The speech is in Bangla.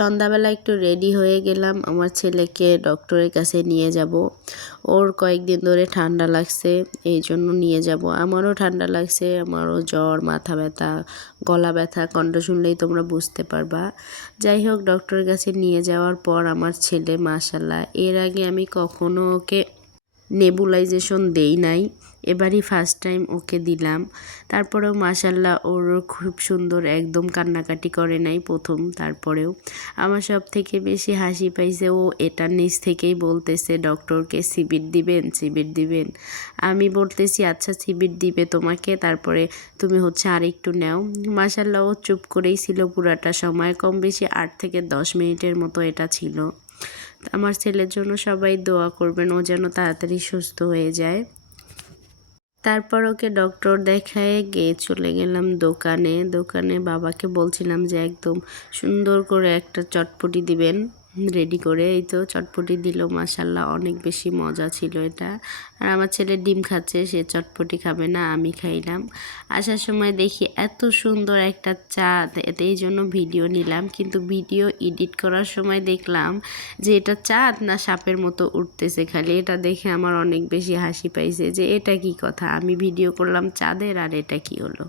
সন্ধ্যাবেলা একটু রেডি হয়ে গেলাম, আমার ছেলেকে ডক্টরের কাছে নিয়ে যাব। ওর কয়েকদিন ধরে ঠান্ডা লাগছে, এই জন্য নিয়ে যাব। আমারও ঠান্ডা লাগছে, আমারও জ্বর, মাথা ব্যথা, গলা ব্যথা, কণ্ঠ শুনলেই তোমরা বুঝতে পারবা। যাই হোক, ডক্টরের কাছে নিয়ে যাওয়ার পর আমার ছেলে মাশাআল্লাহ, এর আগে আমি কখনো ওকে নেবুলাইজেশন দেই নাই, এবারই ফার্স্ট টাইম ওকে দিলাম। তারপরেও মাশাআল্লাহ ওর খুব সুন্দর, একদম কান্নাকাটি করে নাই প্রথম। তারপরেও আমার সব থেকে বেশি হাসি পাইছে, ও এটার নিচ থেকেই বলতেছে ডক্টরকে সিবিট দিবেন, সিবিট দিবেন। আমি বলতেছি আচ্ছা সিবিট দিবে তোমাকে, তারপরে তুমি হচ্ছে আরেকটু নাও। মাশাআল্লাহ ও চুপ করেই ছিল পুরাটা সময়, কম বেশি 8 থেকে 10 মিনিটের মতো এটা ছিল। আমার ছেলের জন্য সবাই দোয়া করবেন, ও যেন তাড়াতাড়ি সুস্থ হয়ে যায়। তারপর ওকে ডক্টর দেখায় গিয়ে চলে গেলাম দোকানে বাবাকে বলছিলাম যে একদম সুন্দর করে একটা চটপটি দিবেন রেডি করে। এই তো চটপটি দিল, মাশাআল্লাহ অনেক বেশি মজা ছিল এটা। আর আমার ছেলে ডিম খাচ্ছে, সে চটপটি খাবে না, আমি খাইলাম। আসার সময় দেখি এত সুন্দর একটা চাঁদ, এই জন্য ভিডিও নিলাম, কিন্তু ভিডিও এডিট করার সময় দেখলাম যে এটা চাঁদ না সাপের মতো উঠতেছে খালি। এটা দেখে আমার অনেক বেশি হাসি পাইছে যে এটা কি কথা, আমি ভিডিও করলাম চাঁদের আর এটা কি হলো।